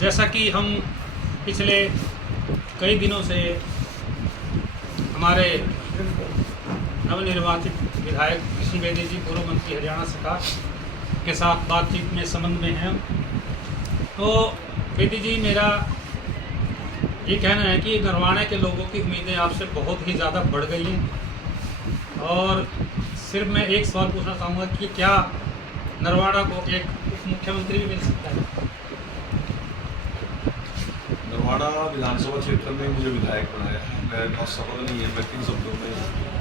जैसा कि हम पिछले कई दिनों से हमारे नवनिर्वाचित विधायक कृष्ण बेदी जी, पूर्व मंत्री हरियाणा सरकार के साथ बातचीत में संबंध में हैं, तो बेदी जी, मेरा ये कहना है कि नरवाणे के लोगों की उम्मीदें आपसे बहुत ही ज़्यादा बढ़ गई हैं और सिर्फ मैं एक सवाल पूछना चाहूँगा कि क्या नरवाड़ा को एक उप मुख्यमंत्री भी मिल सकता है? नरवाड़ा विधानसभा क्षेत्र में मुझे विधायक बनाया है। मेरे पास शब्द नहीं है, मैं 3 शब्दों में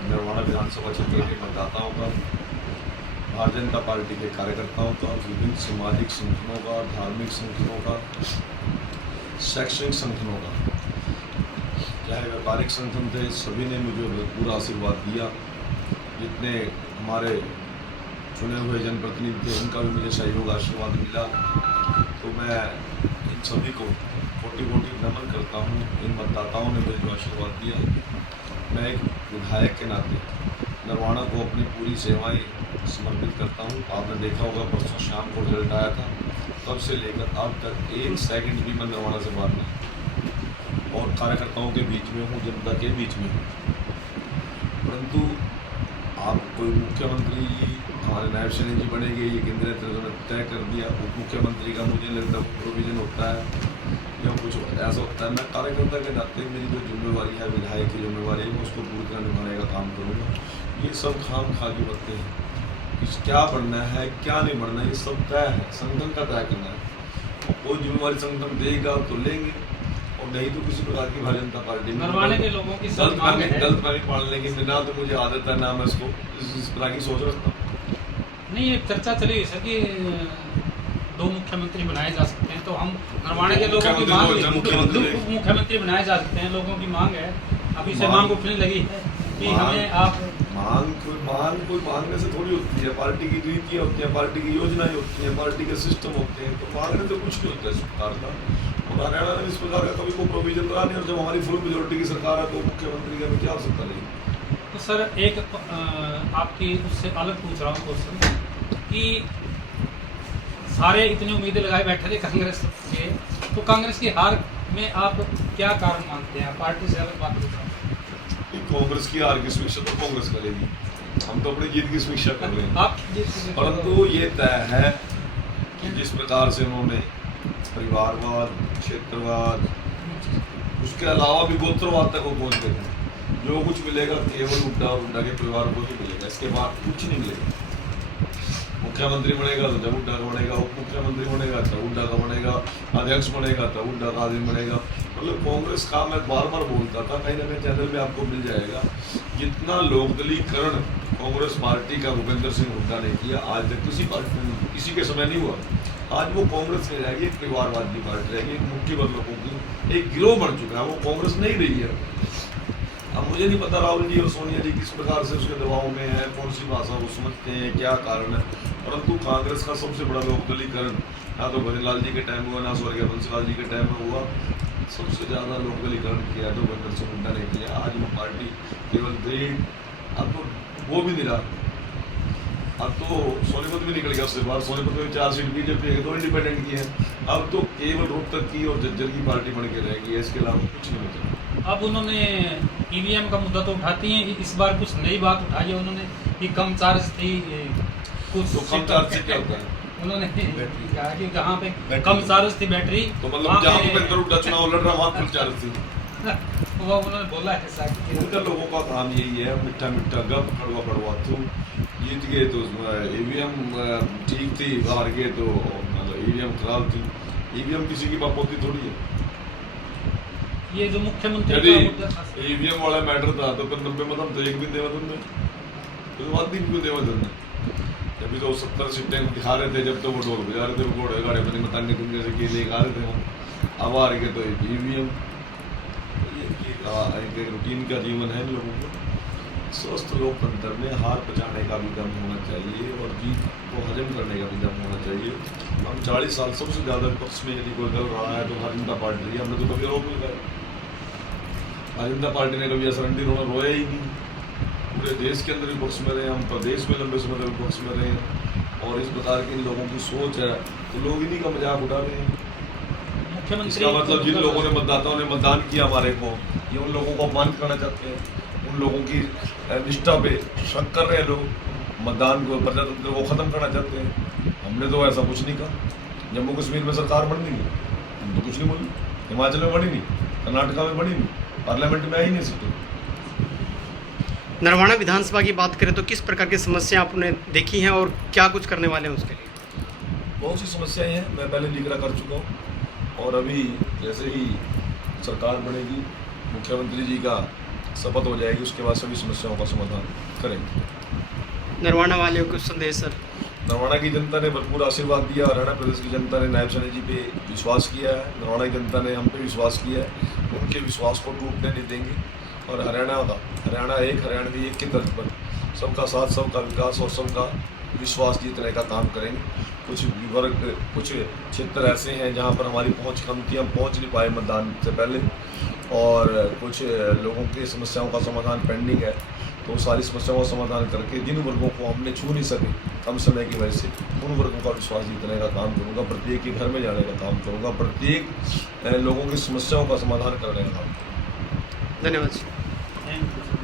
नरवाड़ा विधानसभा क्षेत्र के मतदाताओं का, भारतीय जनता पार्टी के कार्यकर्ताओं का, विभिन्न सामाजिक संगठनों का, धार्मिक संगठनों का, शैक्षणिक संगठनों का, चाहे व्यापारिक संगठन थे, सभी ने मुझे भरपूर आशीर्वाद दिया। जितने हमारे चुने हुए जनप्रतिनिधि थे उनका भी मुझे सहयोग आशीर्वाद मिला। तो मैं इन सभी को कोटि कोटि नमन करता हूँ। इन मतदाताओं ने मुझे जो आशीर्वाद दिया, मैं एक विधायक के नाते नरवाड़ा को अपनी पूरी सेवाएं समर्पित करता हूँ। आपने देखा होगा परसों शाम को रिजल्ट आया था, तब से लेकर अब तक 1 सेकंड भी मैं नरवाड़ा से बाहर नहीं, और कार्यकर्ताओं के बीच में हूँ, जनता के बीच में हूँ। परंतु आप कोई मुख्यमंत्री हमारे नायब सेना जी बनेंगे, ये केंद्रीय नेतृत्व ने तय कर दिया। उप मुख्यमंत्री का मुझे लगता है प्रोविजन होता है या कुछ ऐसा होता है। मैं कार्यकर्ता के नाते मेरी जो जिम्मेवारी है, विधायक की जिम्मेवारी है, मैं उसको पूरी तरह निभाने का काम करूँगा। ये सब खाम खा के बनते हैं कि क्या बढ़ना है क्या नहीं बढ़ना है, ये सब तय है, संगठन का तय करना है। और कोई जिम्मेवारी संगठन देगा तो लेंगे, और नहीं तो किसी प्रकार की भारतीय जनता पार्टी में नरवाणे के लोगों की सब मांग है। गलतफहमी पालने की ना तो मुझे आदत है, ना मैं इसको इस तरह की सोच रखता हूँ। नहीं, एक चर्चा चली हुई सर कि 2 मुख्यमंत्री बनाए जा सकते हैं, तो हम नरवाणे के लोगों की मांग, उप मुख्यमंत्री बनाए जा सकते हैं, लोगों की मांग है, अभी से मांग उठने लगी है कि हमें आप कोई मांगने से थोड़ी होती है। पार्टी की नीतियाँ होती हैं, पार्टी की योजनाएं होती हैं, पार्टी के सिस्टम होते हैं, तो मांगने तो कुछ नहीं होता है इस प्रकार का। और हरियाणा में इस प्रकार का कभी कोई प्रोविजन रहा नहीं, और जब हमारी फुल मेजोरिटी की सरकार है तो मुख्यमंत्री का भी क्या आवश्यकता नहीं। तो सर एक आपकी उससे अलग पूछ रहा हूँ क्वेश्चन कि सारे इतनी उम्मीदें लगाए बैठे थे कांग्रेस के, तो कांग्रेस की हार में आप क्या कारण मानते हैं? पार्टी से अलग बात पूछ रहा हूँ। कांग्रेस की हार की समीक्षा तो कांग्रेस करेगी, हम तो अपनी जीत की समीक्षा कर रहे हैं। आप परंतु ये तय है कि जिस प्रकार से उन्होंने परिवारवाद, क्षेत्रवाद, उसके अलावा भी गोत्रवाद तक वो पहुँच गए थे। जो कुछ मिलेगा केवल हुड्डा और हुड्डा के परिवार को ही मिलेगा, इसके बाद कुछ नहीं मिलेगा। मुख्यमंत्री बनेगा तो जब हुड्डा का बनेगा, उप मुख्यमंत्री बनेगा तो हुड्डा का बनेगा, अध्यक्ष बनेगा तो हुड्डा का आदमी बनेगा। मतलब कांग्रेस का, मैं बार बार बोलता था, कहीं ना कहीं चैनल में आपको मिल जाएगा, जितना लोकदलीकरण कांग्रेस पार्टी का भूपेंद्र सिंह हुड्डा ने किया, आज तक किसी पार्टी में किसी के समय नहीं हुआ। आज वो कांग्रेस में रहेगी, एक परिवारवाद की पार्टी रहेगी, एक मुट्ठीभर लोगों की एक गिरोह बन चुका है, वो कांग्रेस नहीं रही है। अब मुझे नहीं पता राहुल जी और सोनिया जी किस प्रकार से उसके दबाव में है, कौन सी भाषा वो समझते हैं, क्या कारण है। परंतु कांग्रेस का सबसे बड़ा लोकदलीकरण ना तो भजनलाल जी के टाइम हुआ, ना स्वर्गीय बंसीलाल जी के टाइम में हुआ। सबसे ज़्यादा लोकदलीकरण किया तो भूपेंद्र सिंह हुड्डा ने किया। आज वो पार्टी केवल 1.5, अब तो वो भी नहीं रहा, अब तो सोनीपत भी निकल गया उससे बाहर। सोनीपत में 4 सीट बीजेपी है, 2 इंडिपेंडेंट की है। अब तो केवल रोहतक की और झज्जर की पार्टी बन के रहेगी, इसके अलावा कुछ नहीं बचा। अब उन्होंने ईवीएम का मुद्दा तो उठाती हैं, इस बार कुछ नई बात उठाई है उन्होंने कि कम चार्ज थी, कुछ तो कम चार्ज से क्या होता है? उन्होंने कहा कि जहाँ पे कम चार्ज थी बैटरी, तो मतलब जहाँ भूपेंद्र हुड्डा चुनाव लड़ रहा वहाँ फुल चार्ज थी। वो उन्होंने बोला है ऐसा कि उनका लोगों का काम यही है, मिठा मिठा गप, कड़वा कड़वा तू। जीत गए तो ईवीएम ठीक थी, हार गए तो मतलब ईवीएम खराब थी। ईवीएम किसी की बापोती थोड़ी है। ये जो मुख्यमंत्री यदि का मुद्दा था, ईवीएम वाला मैटर था तो फिर 90 मतम तो एक भी देवा तुमने, तो बात दिन क्यों देवा तुमने? जब तो 70 सीटें दिखा रहे थे, जब तो वो ढोल बजा रहे थे, वो घोड़े गाड़े अपनी मतान्य तुम जैसे के दिखा रहे थे वहाँ। अब हार गए तो ईवीएम। ये रूटीन का जीवन है इन लोगों को। स्वस्थ लोकतंत्र में हार पचाने का भी दम होना चाहिए और जीत को हजम करने का भी दम होना चाहिए। हम 40 साल सबसे ज़्यादा विपक्ष में यदि कोई दल रहा है तो भारतीय जनता पार्टी रही है। हमने तो कभी आरोप लगाया, भारतीय जनता पार्टी ने कभी असरंडी रोया ही नहीं। पूरे देश के अंदर विपक्ष में रहे, हम प्रदेश में लंबे समय तक विपक्ष में रहे, और इस प्रकार की इन लोगों की सोच है तो लोग इन्हीं का मजाक उठा रहे हैं। मुख्यमंत्री इसका मतलब जिन लोगों ने मतदाताओं ने मतदान किया हमारे को, ये उन लोगों को अपमानित करना चाहते हैं, उन लोगों की निष्ठा पे शक कर रहे हैं लोग, मतदान को प्रजातंत्र को ख़त्म करना चाहते हैं। हमने तो ऐसा कुछ नहीं कहा। जम्मू कश्मीर में सरकार बन गई है, हम तो कुछ नहीं बोले। हिमाचल में बनी नहीं, कर्नाटका में बनी नहीं, पार्लियामेंट में आई नहीं सीटें। नरवाना विधानसभा की बात करें तो किस प्रकार की समस्या आपने देखी हैं और क्या कुछ करने वाले हैं उसके लिए? बहुत सी समस्याएं हैं, मैं पहले लिख रहा कर चुका हूँ, और अभी जैसे ही सरकार बनेगी, मुख्यमंत्री जी का शपथ हो जाएगी, उसके बाद सभी समस्याओं का समाधान करेंगे। नरवाना वाले को संदेश सर? नरवाना की जनता ने भरपूर आशीर्वाद दिया, हरियाणा प्रदेश की जनता ने नायब सैनी जी पे विश्वास किया है, नरवाना की जनता ने हम पे विश्वास किया है, उनके विश्वास को टूटने नहीं देंगे। और हरियाणा एक, हरियाणवी एक के तर्ज पर सबका साथ, सबका विकास और सबका विश्वास जीतने का काम करेंगे। कुछ वर्ग, कुछ क्षेत्र ऐसे हैं जहां पर हमारी पहुंच कम थी, हम पहुंच नहीं पाए मतदान से पहले, और कुछ लोगों की समस्याओं का समाधान पेंडिंग है, तो सारी समस्याओं का समाधान करके जिन वर्गों को हमने छू नहीं सके कम समय की वजह से, उन वर्गों का विश्वास जीतने का काम करूँगा, प्रत्येक के घर में जाने का काम करूँगा, प्रत्येक लोगों की समस्याओं का समाधान करने का काम करूँगा। धन्यवाद। Thank you.